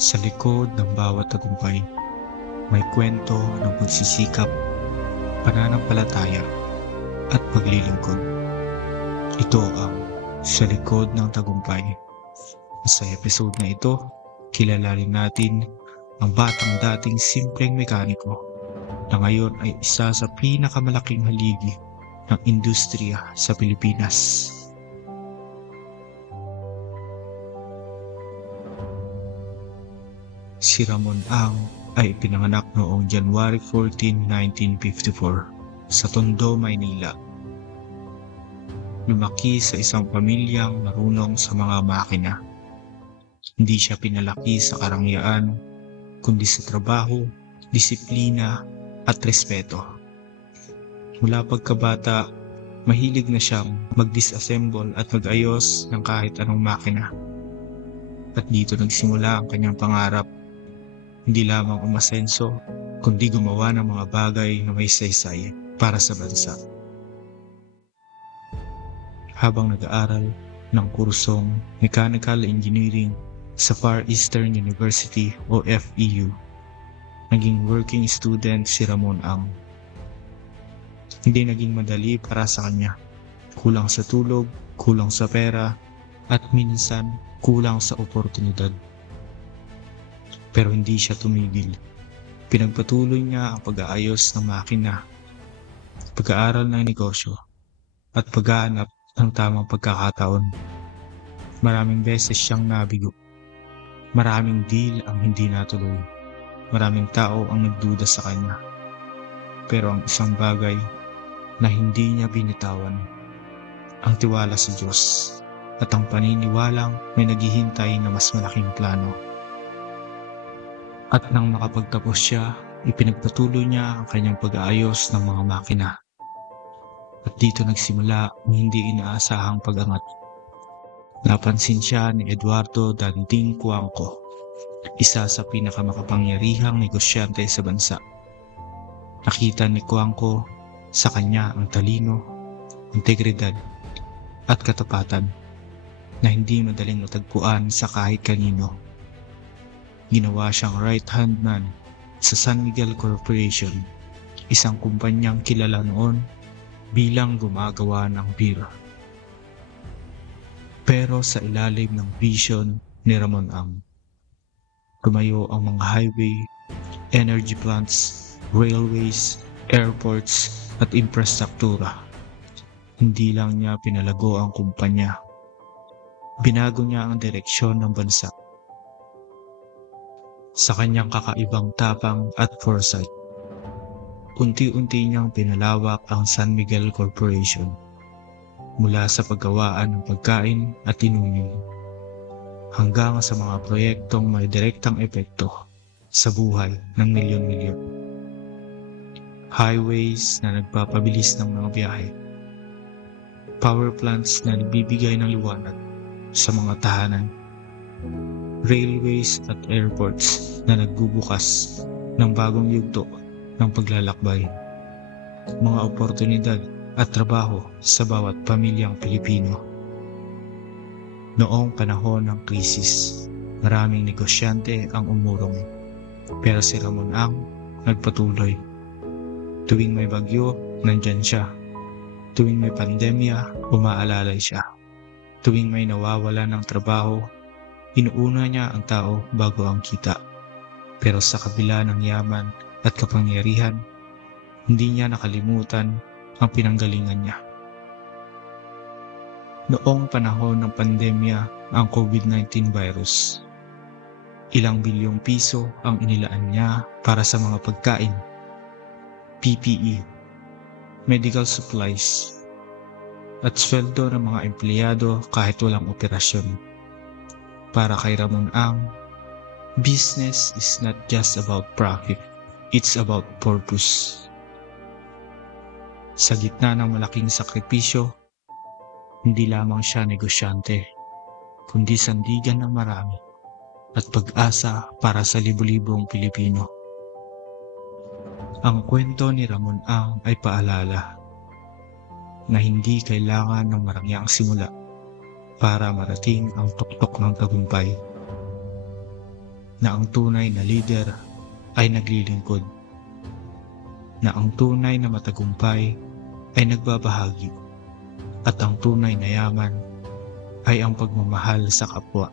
Sa likod ng bawat tagumpay, may kwento ng pagsisikap, pananampalataya, at paglilingkod. Ito ang Sa Likod ng Tagumpay. Sa episode na ito, kilalanin natin ang batang dating simpleng mekaniko na ngayon ay isa sa pinakamalaking haligi ng industriya sa Pilipinas. Si Ramon Ang ay pinanganak noong January 14, 1954 sa Tondo, Maynila. Lumaki sa isang pamilyang marunong sa mga makina. Hindi siya pinalaki sa karangyaan, kundi sa trabaho, disiplina, at respeto. Mula pagkabata, mahilig na siyang mag-disassemble at mag-ayos ng kahit anong makina. At dito nagsimula ang kanyang pangarap hindi lamang umasenso, kundi gumawa ng mga bagay na may saysay para sa bansa. Habang nag-aaral ng kursong Mechanical Engineering sa Far Eastern University o FEU, naging working student si Ramon Ang. Hindi naging madali para sa kanya. Kulang sa tulog, kulang sa pera, at minsan kulang sa oportunidad pero hindi siya tumigil. Pinagpatuloy niya ang pag-aayos ng makina, pag-aaral ng negosyo, at paghahanap ng tamang pagkakataon. Maraming beses siyang nabigo. Maraming deal ang hindi natuloy. Maraming tao ang nagduda sa kanya. Pero ang isang bagay na hindi niya binitawan, ang tiwala sa Diyos at ang paniniwalang may naghihintay na mas malaking plano. At nang makapagtapos siya, ipinagpatuloy niya ang kanyang pag-aayos ng mga makina. At dito nagsimula ang hindi inaasahang pag-angat. Napansin siya ni Eduardo Danding Cuangco, isa sa pinakamakapangyarihang negosyante sa bansa. Nakita ni Cuangco sa kanya ang talino, integridad, at katapatan na hindi madaling matagpuan sa kahit kanino ginawa siyang right-hand man sa San Miguel Corporation, isang kumpanyang kilala noon bilang gumagawa ng beer. Pero sa ilalim ng vision ni Ramon Ang, tumayo ang mga highway, energy plants, railways, airports at infrastruktura. Hindi lang niya pinalago ang kumpanya. Binago niya ang direksyon ng bansa sa kanyang kakaibang tapang at foresight. Unti-unti niyang pinalawak ang San Miguel Corporation mula sa paggawaan ng pagkain at inumin hanggang sa mga proyektong may direktang epekto sa buhay ng milyon-milyon. Highways na nagpapabilis ng mga biyahe. Power plants na nagbibigay ng liwanag sa mga tahanan railways at airports na nagbubukas ng bagong yugto ng paglalakbay, mga oportunidad at trabaho sa bawat pamilyang Pilipino. Noong panahon ng krisis, maraming negosyante ang umurong, pero si Ramon Ang nagpatuloy. Tuwing may bagyo, nandyan siya. Tuwing may pandemya, umaalalay siya. Tuwing may nawawala ng trabaho, Inuuna niya ang tao bago ang kita. Pero sa kabila ng yaman at kapangyarihan, hindi niya nakalimutan ang pinanggalingan niya. Noong panahon ng pandemya ang COVID-19 virus, ilang bilyong piso ang inilaan niya para sa mga pagkain, PPE, medical supplies, at sweldo ng mga empleyado kahit walang operasyon. Para kay Ramon Ang, business is not just about profit, it's about purpose. Sa gitna ng malaking sakripisyo, hindi lamang siya negosyante, kundi sandigan ng marami at pag-asa para sa libu-libong Pilipino. Ang kwento ni Ramon Ang ay paalala na hindi kailangan ng marangyang simula para marating ang tuktok ng tagumpay. na ang tunay na leader ay naglilingkod, na ang tunay na matagumpay ay nagbabahagi, at ang tunay na yaman ay ang pagmamahal sa kapwa.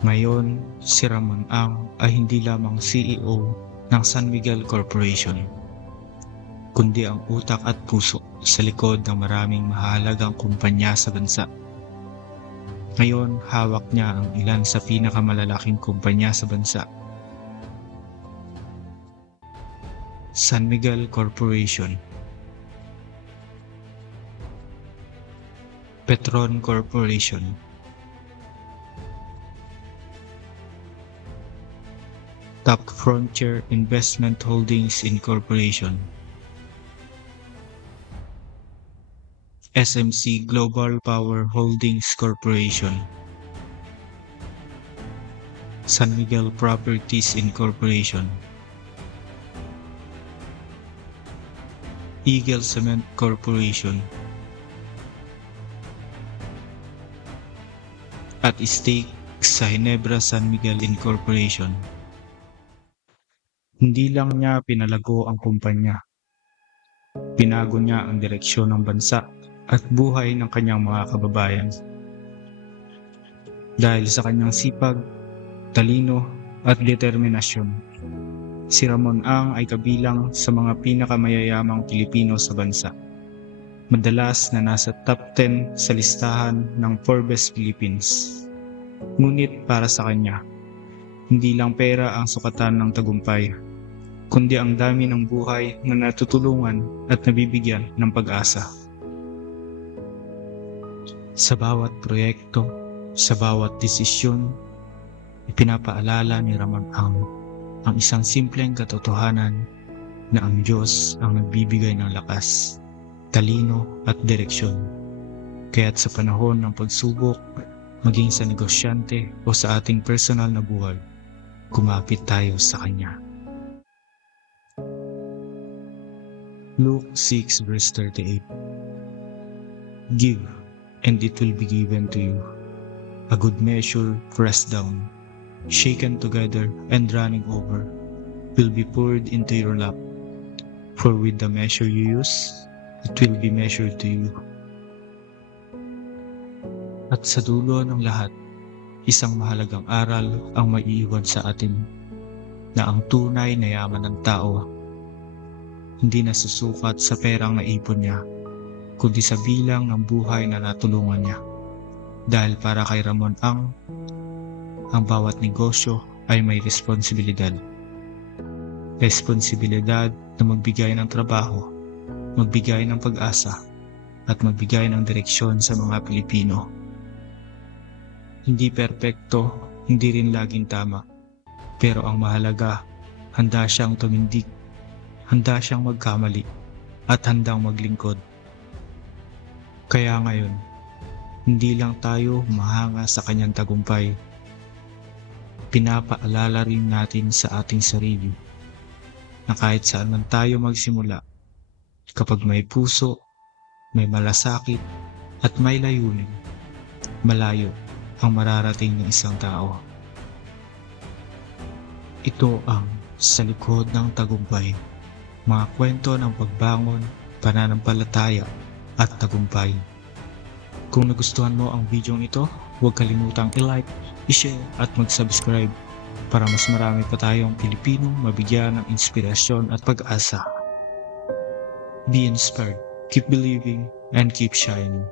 Ngayon, si Ramon Ang ay hindi lamang CEO ng San Miguel Corporation, kundi ang utak at puso sa likod ng maraming mahalagang kumpanya sa bansa. Ngayon, hawak niya ang ilan sa pinakamalalaking kumpanya sa bansa. San Miguel Corporation Petron Corporation Top Frontier Investment Holdings Incorporation SMC Global Power Holdings Corporation San Miguel Properties Incorporation Eagle Cement Corporation at stake sa Hinebra San Miguel Incorporation. Hindi lang niya pinalago ang kumpanya. Pinago niya ang direksyon ng bansa at buhay ng kanyang mga kababayan. Dahil sa kanyang sipag, talino at determinasyon, si Ramon Ang ay kabilang sa mga pinakamayayamang Pilipino sa bansa. Madalas na nasa top 10 sa listahan ng Forbes Philippines. Ngunit para sa kanya, hindi lang pera ang sukatan ng tagumpay, kundi ang dami ng buhay na natutulungan at nabibigyan ng pag-asa. Sa bawat proyekto, sa bawat desisyon, ipinapaalala ni Ramon Ang ang isang simpleng katotohanan na ang Diyos ang nagbibigay ng lakas, talino at direksyon. Kaya't sa panahon ng pagsubok, maging sa negosyante o sa ating personal na buhay, kumapit tayo sa Kanya. Luke 6 verse 38 Give, and it will be given to you. A good measure pressed down, shaken together and running over, will be poured into your lap. For with the measure you use, it will be measured to you. At sa dulo ng lahat, isang mahalagang aral ang maiiwan sa atin na ang tunay na yaman ng tao hindi nasusukat sa perang naipon niya, kundi sa bilang ng buhay na natulungan niya. Dahil para kay Ramon Ang, ang bawat negosyo ay may responsibilidad. Responsibilidad na magbigay ng trabaho, magbigay ng pag-asa, at magbigay ng direksyon sa mga Pilipino. Hindi perpekto, hindi rin laging tama. Pero ang mahalaga, handa siyang tumindig, handa siyang magkamali, at handang maglingkod. Kaya ngayon, hindi lang tayo mahanga sa kanyang tagumpay. Pinapaalala rin natin sa ating sarili na kahit saan man tayo magsimula, kapag may puso, may malasakit, at may layunin, malayo ang mararating ng isang tao. Ito ang sa likod ng tagumpay, mga kwento ng pagbangon, pananampalataya, at tagumpay. Kung nagustuhan mo ang video ito, huwag kalimutang i-like, i-share at mag-subscribe para mas marami pa tayong Pilipinong mabigyan ng inspirasyon at pag-asa. Be inspired, keep believing, and keep shining.